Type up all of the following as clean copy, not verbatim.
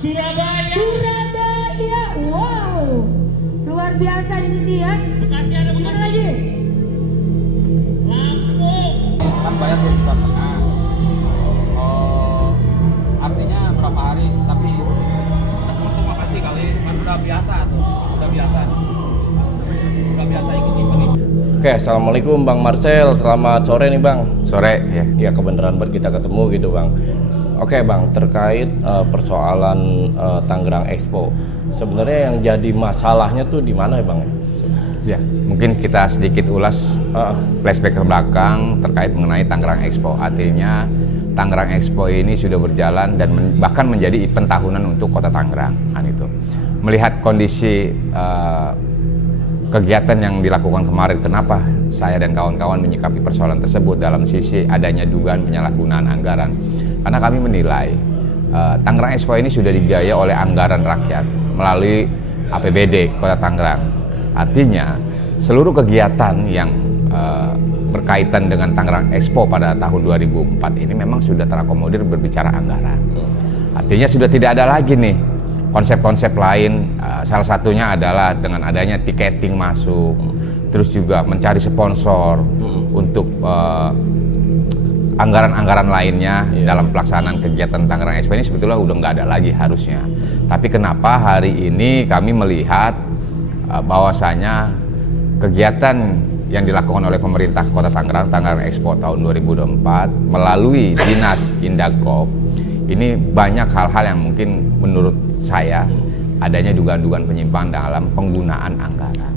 Surabaya. Surabaya. Wow. Luar biasa ini sih ya. Bekasi ada Gimana Bekasi. lagi? Lampung. Kan bayar 2,5 juta. Oh, artinya berapa hari? Tapi untung apa sih kali? Kan udah biasa tuh, udah biasa ikut event ini. Oke, assalamualaikum Bang Marcel. Selamat sore nih Bang. Sore ya. Ya kebenaran banget kita ketemu gitu Bang. Oke Bang, terkait persoalan Tangerang Expo. Sebenarnya yang jadi masalahnya tuh di mana ya Bang? Ya, mungkin kita sedikit ulas flashback ke belakang terkait mengenai Tangerang Expo. Artinya Tangerang Expo ini sudah berjalan dan bahkan menjadi event tahunan untuk Kota Tangerang kan itu. Melihat kondisi kegiatan yang dilakukan kemarin, kenapa saya dan kawan-kawan menyikapi persoalan tersebut dalam sisi adanya dugaan penyalahgunaan anggaran. Karena kami menilai Tangerang Expo ini sudah dibiayai oleh anggaran rakyat melalui APBD Kota Tangerang. Artinya seluruh kegiatan yang berkaitan dengan Tangerang Expo pada tahun 2004 ini memang sudah terakomodir berbicara anggaran. Artinya sudah tidak ada lagi nih konsep-konsep lain, salah satunya adalah dengan adanya tiketing masuk, terus juga mencari sponsor untuk anggaran-anggaran lainnya dalam pelaksanaan kegiatan Tangerang Expo ini sebetulnya udah nggak ada lagi harusnya. Tapi kenapa hari ini kami melihat bahwasanya kegiatan yang dilakukan oleh pemerintah Kota Tangerang, Tangerang Expo tahun 2024 melalui Dinas Indagop, ini banyak hal-hal yang mungkin menurut saya adanya dugaan-dugaan penyimpangan dalam penggunaan anggaran.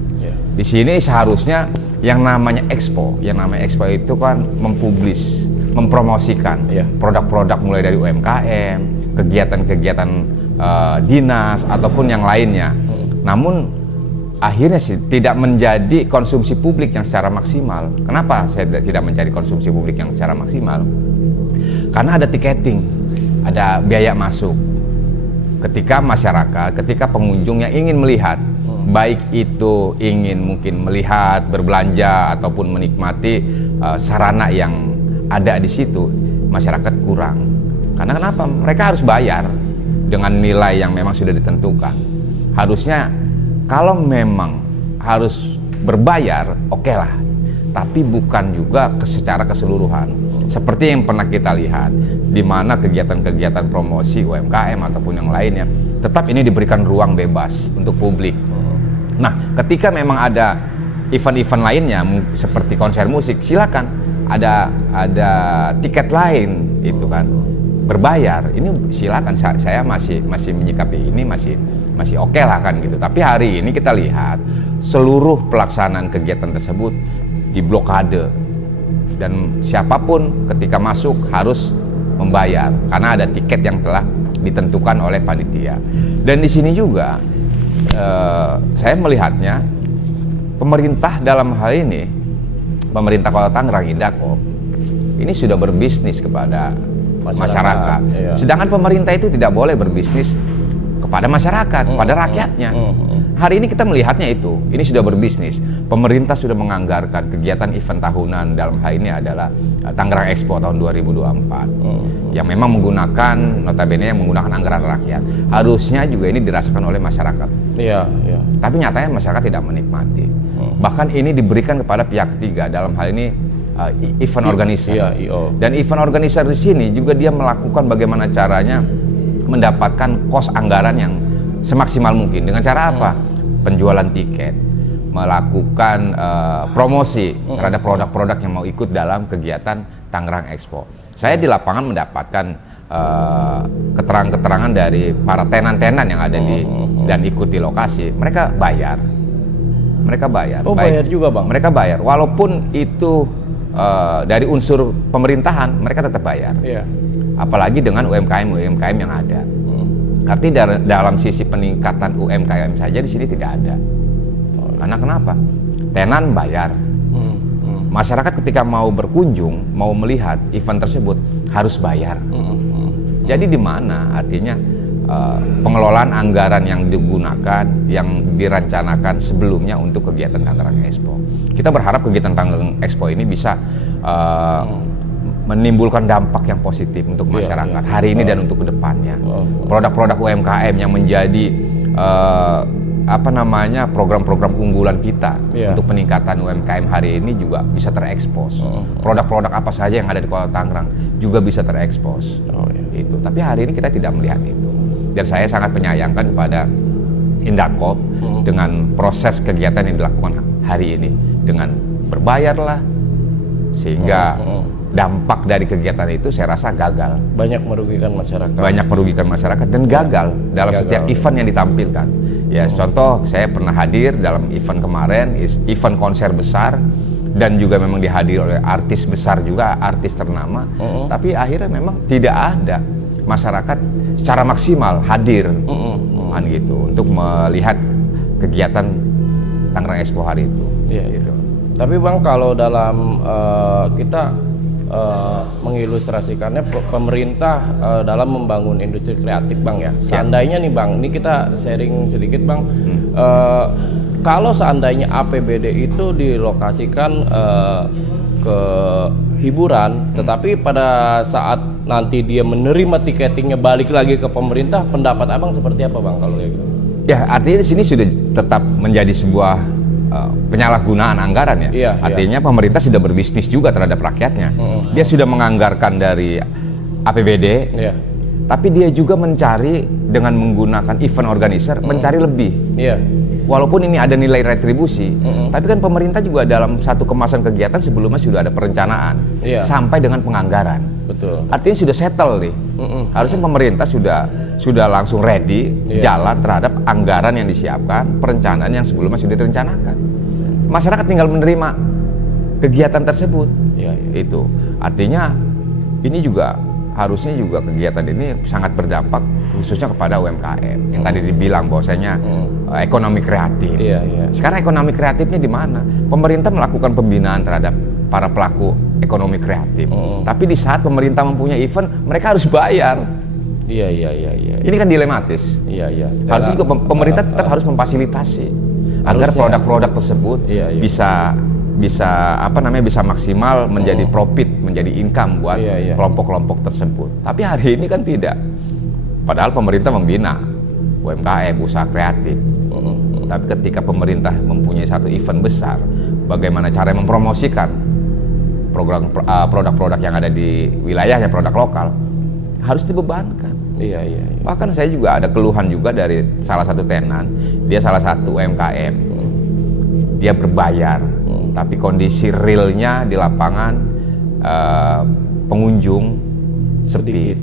Di sini seharusnya yang namanya expo itu kan mempublis, mempromosikan produk-produk mulai dari UMKM, kegiatan-kegiatan dinas ataupun yang lainnya. Namun akhirnya sih tidak menjadi konsumsi publik yang secara maksimal. Kenapa saya tidak menjadi konsumsi publik yang secara maksimal? Karena ada tiketing, ada biaya masuk. Ketika masyarakat, ketika pengunjung yang ingin melihat, baik itu ingin mungkin melihat, berbelanja ataupun menikmati sarana yang ada di situ, masyarakat kurang. Karena kenapa? Mereka harus bayar dengan nilai yang memang sudah ditentukan. Harusnya kalau memang harus berbayar, oke lah. Tapi bukan juga secara keseluruhan. Seperti yang pernah kita lihat, di mana kegiatan-kegiatan promosi UMKM ataupun yang lainnya, tetap ini diberikan ruang bebas untuk publik. Nah, ketika memang ada event-event lainnya, seperti konser musik, silakan ada tiket lain, itu kan berbayar. Ini silakan, saya masih menyikapi ini masih oke lah kan gitu. Tapi hari ini kita lihat seluruh pelaksanaan kegiatan tersebut diblokade. Dan siapapun ketika masuk harus membayar karena ada tiket yang telah ditentukan oleh panitia. Dan di sini juga saya melihatnya pemerintah dalam hal ini, pemerintah Kota Tangerang Indagop ini sudah berbisnis kepada masyarakat. Sedangkan pemerintah itu tidak boleh berbisnis kepada masyarakat, kepada rakyatnya. Hari ini kita melihatnya itu, ini sudah berbisnis. Pemerintah sudah menganggarkan kegiatan event tahunan, dalam hal ini adalah Tangerang Expo tahun 2024 yang memang menggunakan, notabene yang menggunakan anggaran rakyat. Harusnya juga ini dirasakan oleh masyarakat. Tapi nyatanya masyarakat tidak menikmati. Bahkan ini diberikan kepada pihak ketiga, dalam hal ini event organizer. Dan event organizer di sini juga dia melakukan bagaimana caranya mendapatkan kos anggaran yang semaksimal mungkin. Dengan cara apa? Penjualan tiket, melakukan promosi terhadap produk-produk yang mau ikut dalam kegiatan Tangerang Expo. Saya di lapangan mendapatkan keterangan-keterangan dari para tenan-tenan yang ada dan ikut di lokasi. Mereka bayar. Oh, bayar juga Bang? Mereka bayar, walaupun itu dari unsur pemerintahan, mereka tetap bayar. Apalagi dengan UMKM yang ada. Artinya dalam sisi peningkatan UMKM saja di sini tidak ada. Karena kenapa? Tenan bayar. Masyarakat ketika mau berkunjung, mau melihat event tersebut harus bayar. Jadi di mana artinya pengelolaan anggaran yang digunakan, yang dirancanakan sebelumnya untuk kegiatan Tangerang Expo. Kita berharap kegiatan Tangerang Expo ini bisa menimbulkan dampak yang positif untuk masyarakat hari ini dan untuk kedepannya. Produk-produk UMKM yang menjadi program-program unggulan kita untuk peningkatan UMKM hari ini juga bisa terekspos. Produk-produk apa saja yang ada di Kota Tangerang juga bisa terekspos. Itu. Tapi hari ini kita tidak melihat itu. Dan saya sangat menyayangkan kepada Indakop dengan proses kegiatan yang dilakukan hari ini dengan berbayarlah, sehingga dampak dari kegiatan itu saya rasa gagal. Banyak merugikan masyarakat. Banyak merugikan masyarakat dan gagal dalam setiap event yang ditampilkan. Ya, contoh saya pernah hadir dalam event kemarin, event konser besar, dan juga memang dihadiri oleh artis besar juga, artis ternama. Tapi akhirnya memang tidak ada masyarakat secara maksimal hadir, kan gitu, untuk melihat kegiatan Tangerang Expo hari itu. Gitu. Tapi Bang, kalau dalam kita mengilustrasikannya pemerintah dalam membangun industri kreatif Bang ya. Seandainya nih Bang, ini kita sharing sedikit Bang. Kalau seandainya APBD itu dilokasikan ke hiburan, tetapi pada saat nanti dia menerima tiketingnya balik lagi ke pemerintah, pendapat Abang seperti apa Bang kalau kayak gitu? Ya, artinya di sini sudah tetap menjadi sebuah penyalahgunaan anggaran ya. Artinya pemerintah sudah berbisnis juga terhadap rakyatnya. Dia sudah menganggarkan dari APBD, tapi dia juga mencari dengan menggunakan event organizer, mencari lebih. Walaupun ini ada nilai retribusi, tapi kan pemerintah juga dalam satu kemasan kegiatan sebelumnya sudah ada perencanaan sampai dengan penganggaran. Betul. Artinya sudah settle nih. Harusnya pemerintah sudah langsung ready jalan terhadap anggaran yang disiapkan, perencanaan yang sebelumnya sudah direncanakan. Masyarakat tinggal menerima kegiatan tersebut. Itu artinya ini juga harusnya juga kegiatan ini sangat berdampak khususnya kepada UMKM yang tadi dibilang bahwasanya ekonomi kreatif. Sekarang ekonomi kreatifnya di mana? Pemerintah melakukan pembinaan terhadap para pelaku ekonomi kreatif. Tapi di saat pemerintah mempunyai event, mereka harus bayar. Ini kan dilematis. Harusnya juga pemerintah tetap harus memfasilitasi agar produk-produk tersebut bisa maksimal menjadi profit, menjadi income buat kelompok-kelompok tersebut. Tapi hari ini kan tidak. Padahal pemerintah membina UMKM, usaha kreatif. Tapi ketika pemerintah mempunyai satu event besar, bagaimana cara mempromosikan produk-produk yang ada di wilayahnya, produk lokal, harus dibebankan. Bahkan saya juga ada keluhan juga dari salah satu tenan, dia salah satu UMKM, dia berbayar, tapi kondisi realnya di lapangan pengunjung sepi.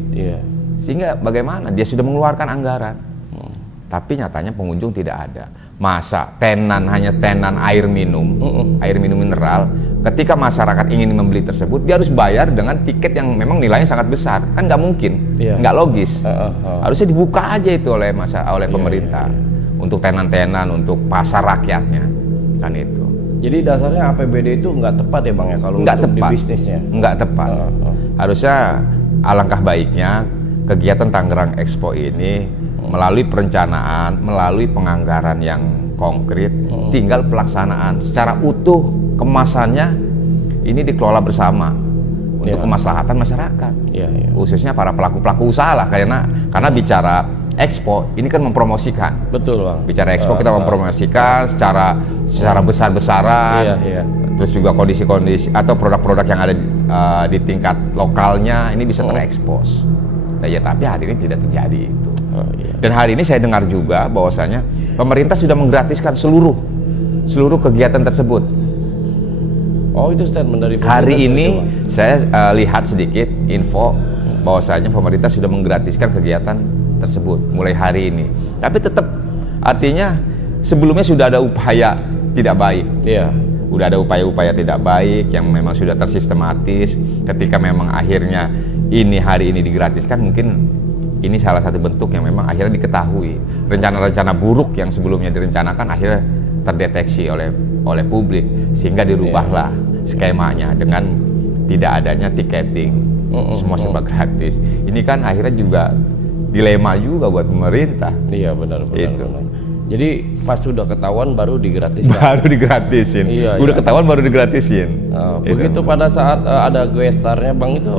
Sehingga bagaimana dia sudah mengeluarkan anggaran, tapi nyatanya pengunjung tidak ada. Masa tenan hanya tenan air minum mineral, ketika masyarakat ingin membeli tersebut dia harus bayar dengan tiket yang memang nilainya sangat besar, kan nggak mungkin, nggak logis. Harusnya dibuka aja itu oleh pemerintah untuk tenan-tenan, untuk pasar rakyatnya, kan itu. Jadi dasarnya APBD itu nggak tepat ya Bang ya kalau untuk di bisnisnya? Nggak tepat. Harusnya alangkah baiknya kegiatan Tangerang Expo ini melalui perencanaan, melalui penganggaran yang konkret, tinggal pelaksanaan secara utuh, kemasannya ini dikelola bersama untuk kemaslahatan masyarakat, khususnya para pelaku-pelaku usaha lah, karena bicara Expo ini kan mempromosikan. Betul Bang. Bicara Expo kita mempromosikan secara besar-besaran, terus juga kondisi-kondisi atau produk-produk yang ada di tingkat lokalnya ini bisa terekspos. Tapi hari ini tidak terjadi itu. Dan hari ini saya dengar juga bahwasanya pemerintah sudah menggratiskan seluruh kegiatan tersebut. Itu statement dari pemerintah. Hari ini saya lihat sedikit info bahwasanya pemerintah sudah menggratiskan kegiatan tersebut mulai hari ini. Tapi tetap artinya sebelumnya sudah ada upaya tidak baik. Udah ada upaya-upaya tidak baik yang memang sudah tersistematis. Ketika memang akhirnya hari ini digratiskan, mungkin ini salah satu bentuk yang memang akhirnya diketahui. Rencana-rencana buruk yang sebelumnya direncanakan akhirnya terdeteksi oleh publik, sehingga dirubahlah skemanya dengan tidak adanya tiketing, semua serba gratis. Ini kan akhirnya juga dilema juga buat pemerintah. Benar. Itu. Jadi pas sudah ketahuan baru digratiskan. Baru digratisin. Iya, Udah iya. ketahuan baru digratisin. Begitu pada saat ada gestarnya bang itu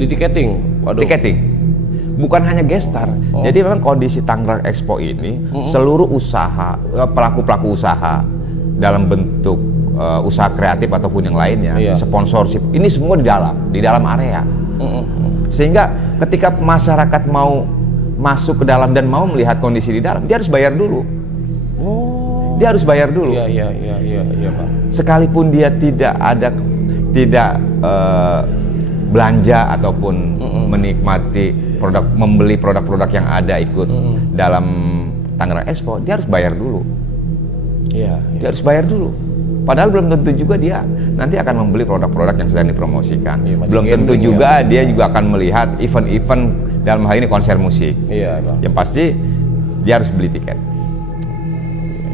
di tiketing. Waduh. Tiketing. Bukan hanya gestar. Jadi memang kondisi Tangerang Expo ini seluruh usaha, pelaku-pelaku usaha dalam bentuk usaha kreatif ataupun yang lainnya, sponsorship, ini semua di dalam area. Sehingga ketika masyarakat mau masuk ke dalam dan mau melihat kondisi di dalam, dia harus bayar dulu. Dia harus bayar dulu. Iya, Bang. Sekalipun dia tidak belanja ataupun menikmati membeli produk-produk yang ada ikut dalam Tangerang Expo, dia harus bayar dulu. Iya. Dia harus bayar dulu. Padahal belum tentu juga dia nanti akan membeli produk-produk yang sedang dipromosikan. Belum tentu juga dia juga akan melihat event-event dalam hal ini konser musik. Iya, Bang. Yang pasti dia harus beli tiket.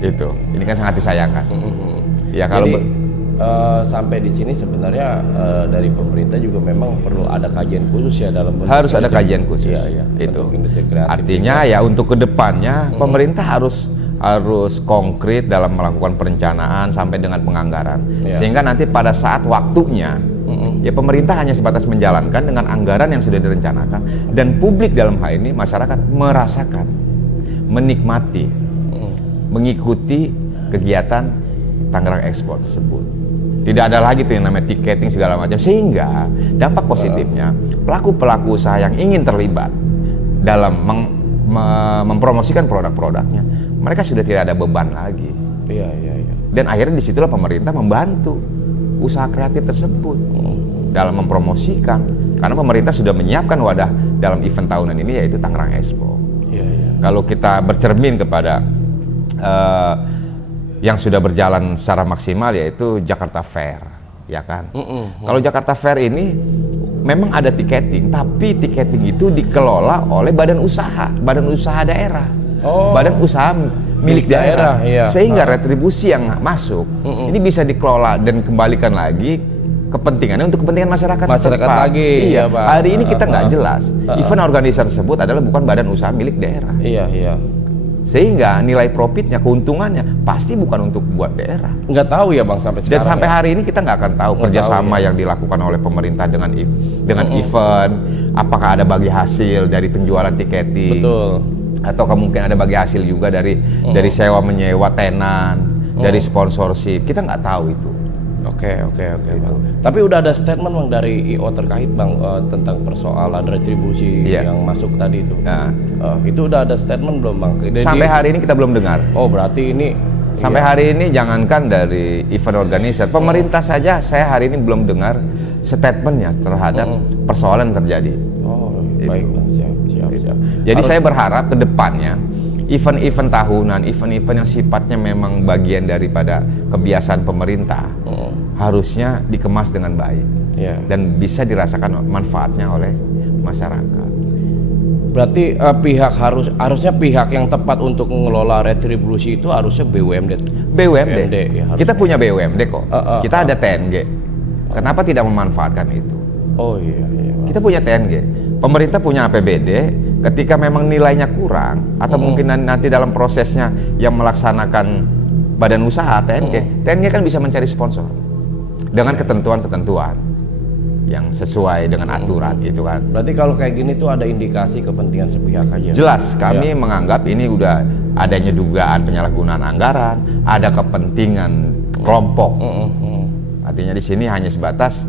Itu. Ini kan sangat disayangkan. Ya kalau jadi, sampai di sini sebenarnya dari pemerintah juga memang perlu ada kajian khusus ya dalam bentuk harus ada kajian khusus. Iya, itu. Industri kreatif. Artinya ya untuk kedepannya pemerintah harus konkret dalam melakukan perencanaan sampai dengan penganggaran. Sehingga nanti pada saat waktunya ya pemerintah hanya sebatas menjalankan dengan anggaran yang sudah direncanakan, dan publik dalam hal ini masyarakat merasakan, menikmati, mengikuti kegiatan Tangerang Expo tersebut. Tidak ada lagi tuh yang namanya tiketing segala macam, sehingga dampak positifnya pelaku-pelaku usaha yang ingin terlibat dalam mempromosikan produk-produknya, mereka sudah tidak ada beban lagi. Iya. Dan akhirnya disitulah pemerintah membantu usaha kreatif tersebut dalam mempromosikan, karena pemerintah sudah menyiapkan wadah dalam event tahunan ini, yaitu Tangerang Expo. Iya. Kalau kita bercermin kepada yang sudah berjalan secara maksimal, yaitu Jakarta Fair, ya kan? Kalau Jakarta Fair ini memang ada tiketing, tapi tiketing itu dikelola oleh badan usaha daerah, badan usaha milik daerah, sehingga retribusi yang masuk ini bisa dikelola dan kembalikan lagi kepentingannya untuk kepentingan masyarakat setempat. lagi. Iya, Bang. hari ini kita nggak jelas. Event organizer tersebut adalah bukan badan usaha milik daerah. Iya. Sehingga nilai profitnya, keuntungannya pasti bukan untuk buat daerah. Nggak tahu ya Bang sampai sekarang. Dan sampai hari ini kita nggak akan tahu kerjasama yang dilakukan oleh pemerintah dengan event, apakah ada bagi hasil dari penjualan tiketing, betul, atau mungkin ada bagi hasil juga dari sewa menyewa tenan, dari sponsorship, kita nggak tahu itu. Oke. Bang. Tapi udah ada statement Bang dari IO terkait Bang tentang persoalan retribusi yang masuk tadi itu. Itu udah ada statement belum Bang? Sampai hari ini kita belum dengar. Oh berarti ini sampai hari ini jangankan dari event organizer, pemerintah saja saya hari ini belum dengar statementnya terhadap persoalan yang terjadi. Oh baik Bang, siap. Jadi saya berharap ke depannya event-event tahunan, event-event yang sifatnya memang bagian daripada kebiasaan pemerintah, harusnya dikemas dengan baik dan bisa dirasakan manfaatnya oleh masyarakat. Berarti harusnya pihak yang tepat untuk mengelola retribusi itu harusnya BUMD. Ya, kita punya BUMD kok. Kita ada TNG. Kenapa tidak memanfaatkan itu? Oh iya. Kita punya TNG. Pemerintah punya APBD. Ketika memang nilainya kurang atau mungkin nanti dalam prosesnya yang melaksanakan badan usaha TNG kan bisa mencari sponsor dengan ketentuan-ketentuan yang sesuai dengan aturan gitu kan. Berarti kalau kayak gini tuh ada indikasi kepentingan sepihak aja. Jelas kami menganggap ini udah adanya dugaan penyalahgunaan anggaran, ada kepentingan kelompok. Artinya di sini hanya sebatas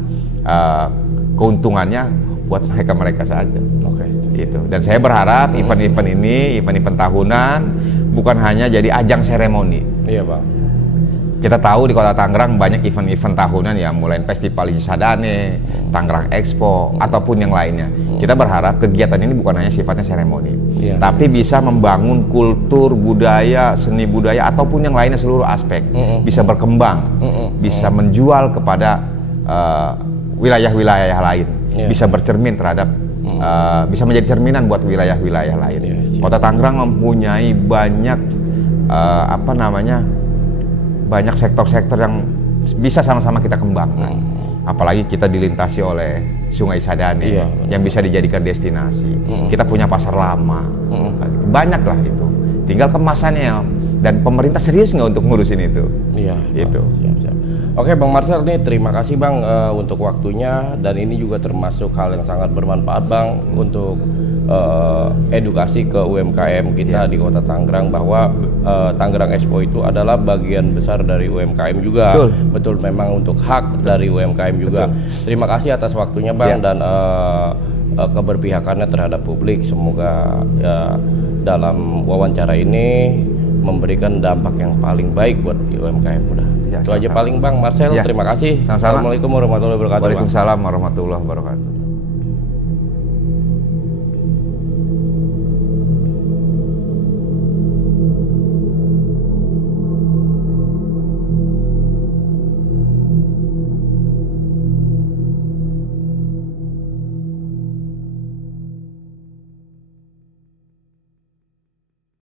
keuntungannya buat mereka saja. Oke. Gitu. Dan saya berharap event-event ini, event-event tahunan bukan hanya jadi ajang seremoni. Iya Bang. Kita tahu di Kota Tangerang banyak event-event tahunan ya, mulai Festival Cisadane, Tangerang Expo, ataupun yang lainnya. Kita berharap kegiatan ini bukan hanya sifatnya seremoni, tapi bisa membangun kultur, budaya, seni budaya, ataupun yang lainnya seluruh aspek. Bisa berkembang, bisa menjual kepada wilayah-wilayah lain, bisa bercermin terhadap, bisa menjadi cerminan buat wilayah-wilayah lain. Kota Tangerang mempunyai banyak banyak sektor-sektor yang bisa sama-sama kita kembangkan. Apalagi kita dilintasi oleh Sungai Cisadane yang bisa dijadikan destinasi. Kita punya pasar lama. Banyaklah itu tinggal kemasannya. Dan pemerintah serius nggak untuk ngurusin itu? Iya, Gitu. Siap. Oke, Bang Marcel nih terima kasih Bang untuk waktunya, dan ini juga termasuk hal yang sangat bermanfaat Bang untuk edukasi ke UMKM kita di Kota Tangerang, bahwa Tangerang Expo itu adalah bagian besar dari UMKM juga. Betul, memang untuk hak dari UMKM juga. Terima kasih atas waktunya Bang dan keberpihakannya terhadap publik. Semoga dalam wawancara ini memberikan dampak yang paling baik buat UMKM muda. Itu aja paling Bang Marcel. Terima kasih. Sama-sama. Assalamualaikum warahmatullahi wabarakatuh. Waalaikumsalam warahmatullahi wabarakatuh.